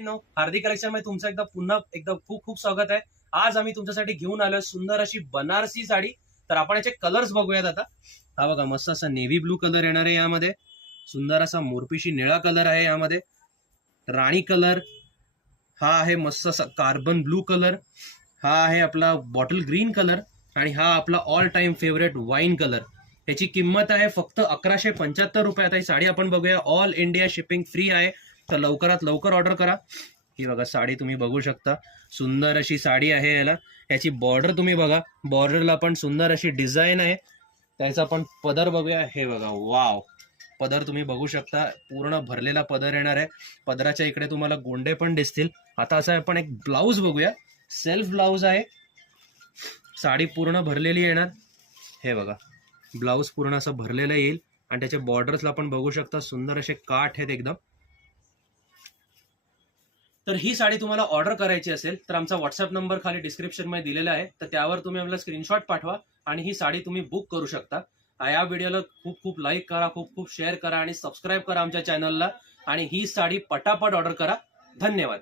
हार्दिक collection मध्ये तुमचं पुन्हा एकदा खूप खूप स्वागत आहे। आज आम्ही तुमच्यासाठी घेऊन आलोय सुंदर अशी बनारसी साडी। तर आपण याचे कलर्स बघूयात आता। हा बघा, मस्त असा नेव्ही ब्लू कलर येणार आहे यामध्ये, सुंदर असा मोरपिशी निळा कलर आहे यामध्ये, राणी कलर हा आहे, मस्त असा कार्बन ब्लू कलर हा आहे, आपला बॉटल ग्रीन कलर, आणि हा आपला all time favourite wine colour. याची किंमत आहे फक्त 1175 रुपये। आता ही साडी आपण बघूया, ऑल इंडिया शिपिंग फ्री आहे, तर लवकरात लवकर ऑर्डर करा। ही बघा साडी तुम्ही बघू शकता, सुंदर अशी साडी आहे। याची बॉर्डर तुम्ही बघा, बॉर्डरला पण सुंदर अशी डिझाईन आहे। त्याचा पण पदर बघूया, हे बघा, वाव, पदर तुम्ही बघू शकता, पूर्ण भरलेला पदर येणार आहे। पदराच्या इकडे तुम्हाला गोंडे पण दिसतील। आता असं आपण एक ब्लाऊज बघूया, सेल्फ ब्लाऊज आहे, साडी पूर्ण भरलेली येणार। हे बघा, ब्लाऊज पूर्ण असं भरलेलं येईल, आणि त्याच्या बॉर्डर्सला पण बघू शकता, सुंदर असे काठ आहेत एकदम। तर ही साडी तुम्हाला ऑर्डर करायची असेल तर आमचा व्हॉट्सअप नंबर खाली डिस्क्रिप्शन मध्ये दिलेला आहे, तर त्यावर तुम्ही आम्हाला स्क्रीनशॉट पाठवा आणि ही साडी तुम्ही बुक करू शकता। या व्हिडिओला खूप खूप लाईक करा, खूप खूप शेअर करा आणि सबस्क्राईब करा आमच्या चॅनलला, आणि ही साडी पटापट ऑर्डर करा। धन्यवाद।